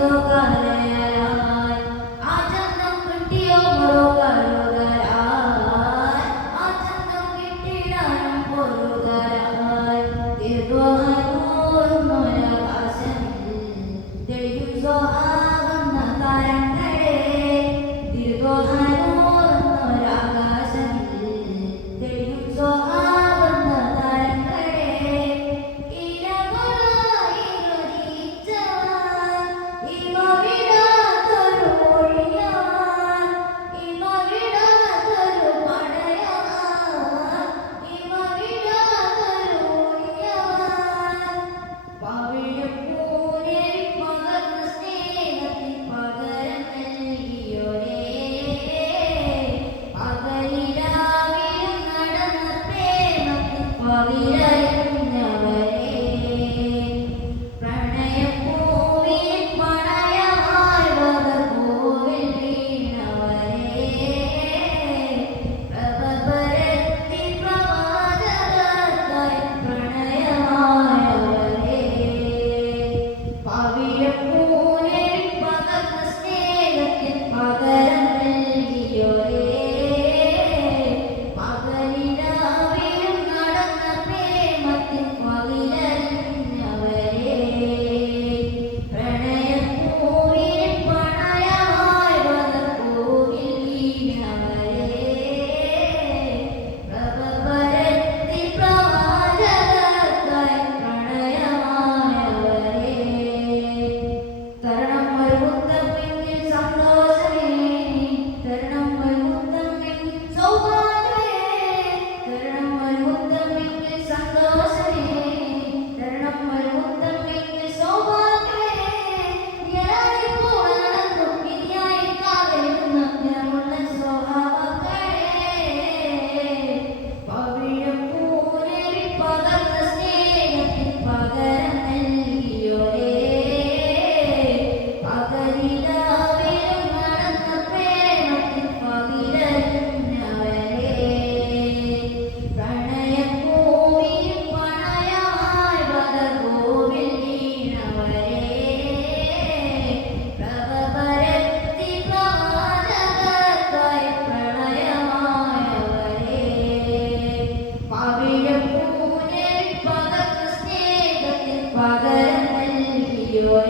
너가 പകരം നൽകിയോ